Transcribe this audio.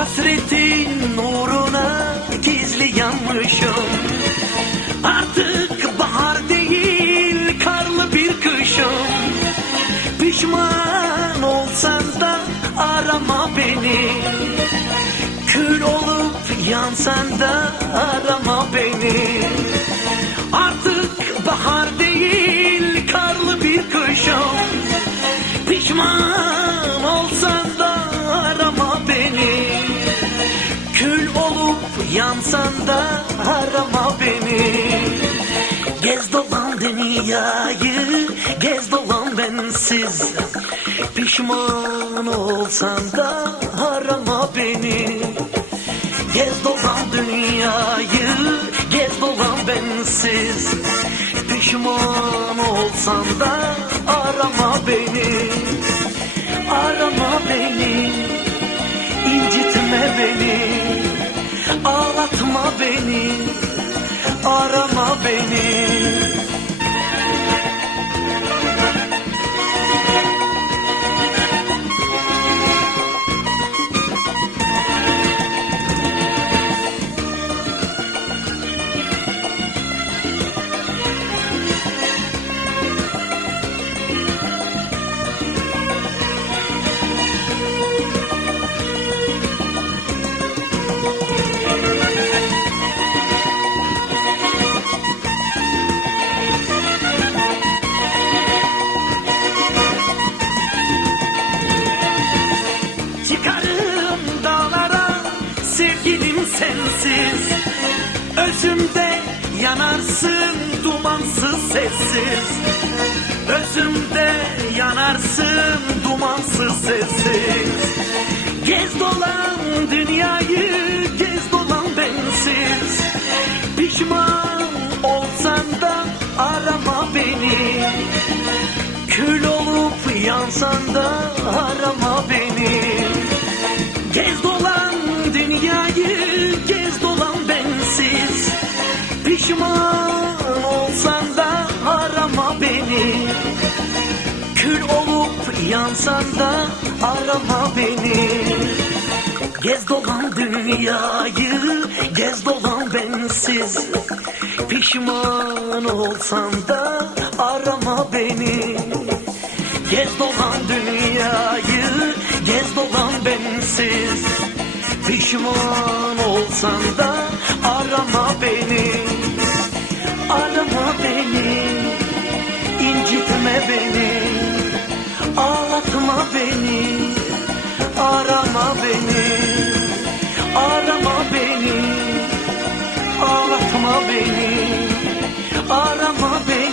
Hasretin uğruna gizli yanmışım. Artık bahar değil karlı bir kışım. Pişman olsan da arama beni. Kül olup yansan da arama beni. Artık bahar değil Kül olup yansan da arama beni. Gez dolan dünyayı Gez dolan bensiz. Pişman olsan da arama beni. Gez dolan dünyayı Gez dolan bensiz. Pişman olsan da arama beni Ağlatma beni Arama beni sensiz. Özümde yanarsın dumansız sessiz. Özümde yanarsın dumansız sessiz. Gez dolan dünyayı gez dolan bensiz. Pişman olsan da arama beni. Kül olup yansan da arama beni Pişman olsan da arama beni. Kül olup yansan da arama beni. Gez dolan dünyayı gez dolan bensiz. Pişman olsan da arama beni. Gez dolan dünyayı gez dolan bensiz. Pişman olsan da arama beni Arama beni incitme beni Ağlatma beni Arama beni Arama beni Ağlatma beni Arama beni